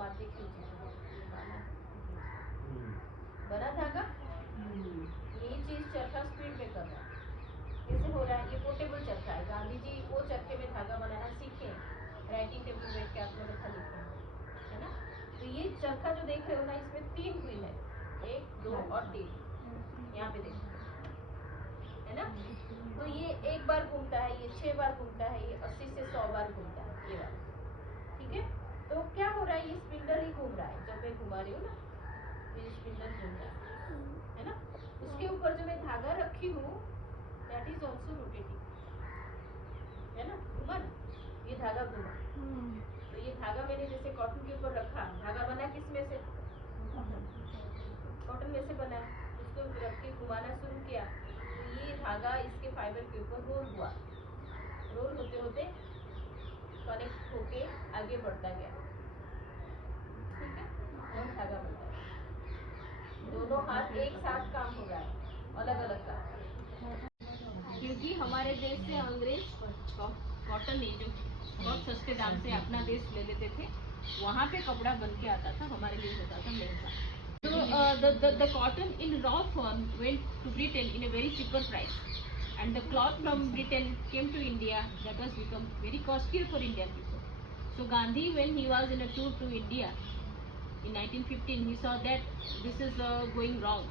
घुमाते क्यों बना धागा। ये चीज चरखा स्पीड में कर रहा है। कैसे हो रहा है? ये पोर्टेबल चरखा है। गांधी जी वो चरखे में धागा बनाना सीखे, राइटिंग टेबल बैठ के आत्मकथा लिखे, है ना। तो ये चरखा जो देख रहे हो ना, इसमें 3 व्हील है, 1, 2 और 3। यहाँ पे देखो, है ना। तो ये 1 बार घूमता है, ये 6 बार घूमता है, ये 80 से 100 बार घूमता है, ये वाला। ठीक है। तो क्या हो रहा है? ये स्पिंडल ही घूम रहा है। जब मैं घुमा रही हूँ ना, ये स्पिंडल घूम रहा है ना। उसके ऊपर जो मैं धागा रखी हूँ, दैट इज ऑल्सो रोटेटिंग, है ना। घुमा ना, ये धागा घुमा। तो ये धागा मैंने जैसे कॉटन के ऊपर रखा, धागा बना किस में से? कॉटन में से बना। उसको रख के घुमाना शुरू किया, तो ये धागा इसके फाइबर के ऊपर रोल हुआ। रोल होते होते कनेक्ट होके आगे बढ़ता गया। ठीक है। और धागा बनता है। दोनों हाथ एक साथ काम हो रहा है, अलग अलग काम। क्योंकि हमारे देश से अंग्रेज कॉटन जो बहुत सस्ते दाम से अपना देश ले लेते थे, वहाँ पे कपड़ा बन के आता था, हमारे लिए होता था महंगा। So the cotton in raw form went to Britain in a very cheaper price, and the cloth from Britain came to India that was become very costly for Indian people. So Gandhi, when he was in a tour to India in 1915, he saw that this is going wrong.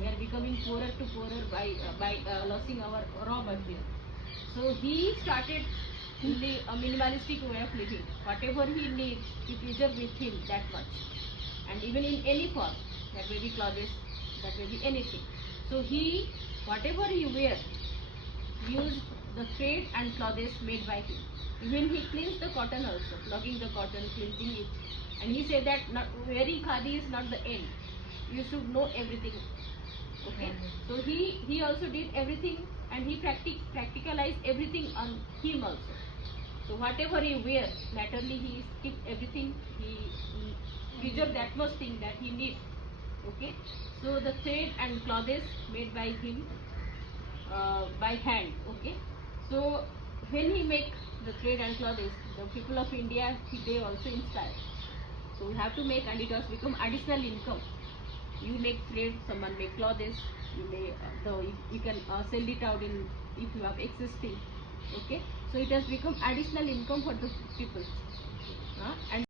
We are becoming poorer to poorer by losing our raw material. So he started a minimalistic way of living. Whatever he needs, he preserve with him that much. And even in any form, that may be clothes, that may be anything. So he, whatever he wear, used the thread and clothes made by him. Even he cleans the cotton also, plucking the cotton, cleansing it. And he said that not, wearing khadi is not the end. You should know everything. Okay. So he also did everything, and he practicalized everything on him also. So whatever he wear, laterally he keep everything. He preserve that much thing that he need. Okay. So the thread and clothes made by him by hand. Okay. So when he make the thread and clothes, the people of India they also inspire. So we have to make, and it has become additional income. You make thread, someone make clothes. You may you can sell it out in if you have excess thing. Okay. So it has become additional income for the people. And